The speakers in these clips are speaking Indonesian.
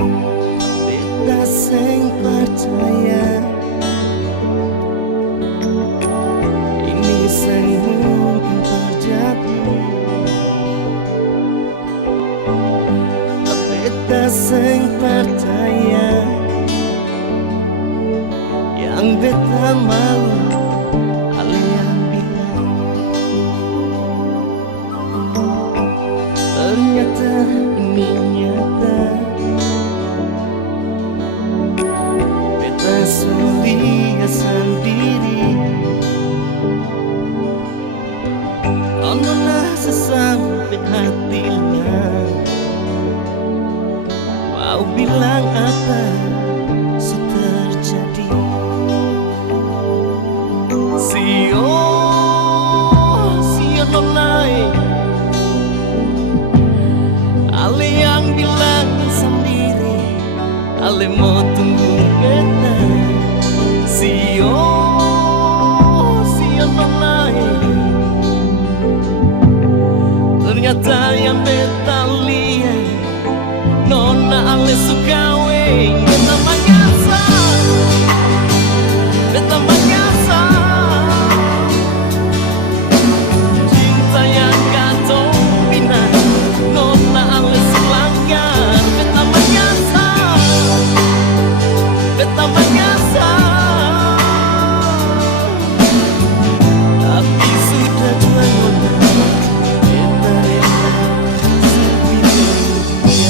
beta sing percaya ini sing mungkin terjadi. Beta sing percaya yang beta mau kalian bilang. Ternyata ini nyata, beta sulit sendiri. Anolah sesampai hatinya mau bilang apa sudah terjadi. Sio nonai ale yang bilang sendiri, ale mau tunggu beta. Sio nonai ternyata yang beta lihat nona ale suka weng. Beta manyasa, beta manyasa, cinta yang kau bina nona ale selanggar. Beta manyasa, beta manyasa, tapi sudah dua nona beta rela sepilih dia.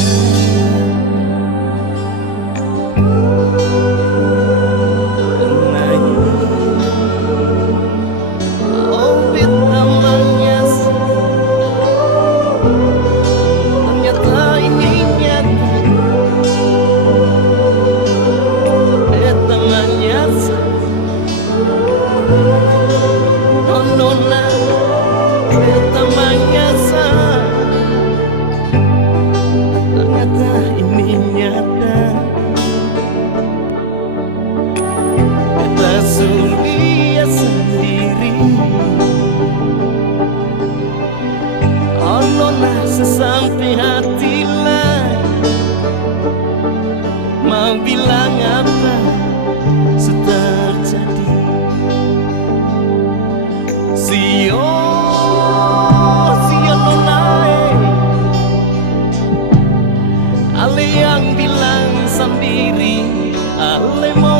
Sulia sendiri, nona sesampai hati lah mau bilang apa sudah terjadi. Sio nonai ale yang bilang sendiri, ale mau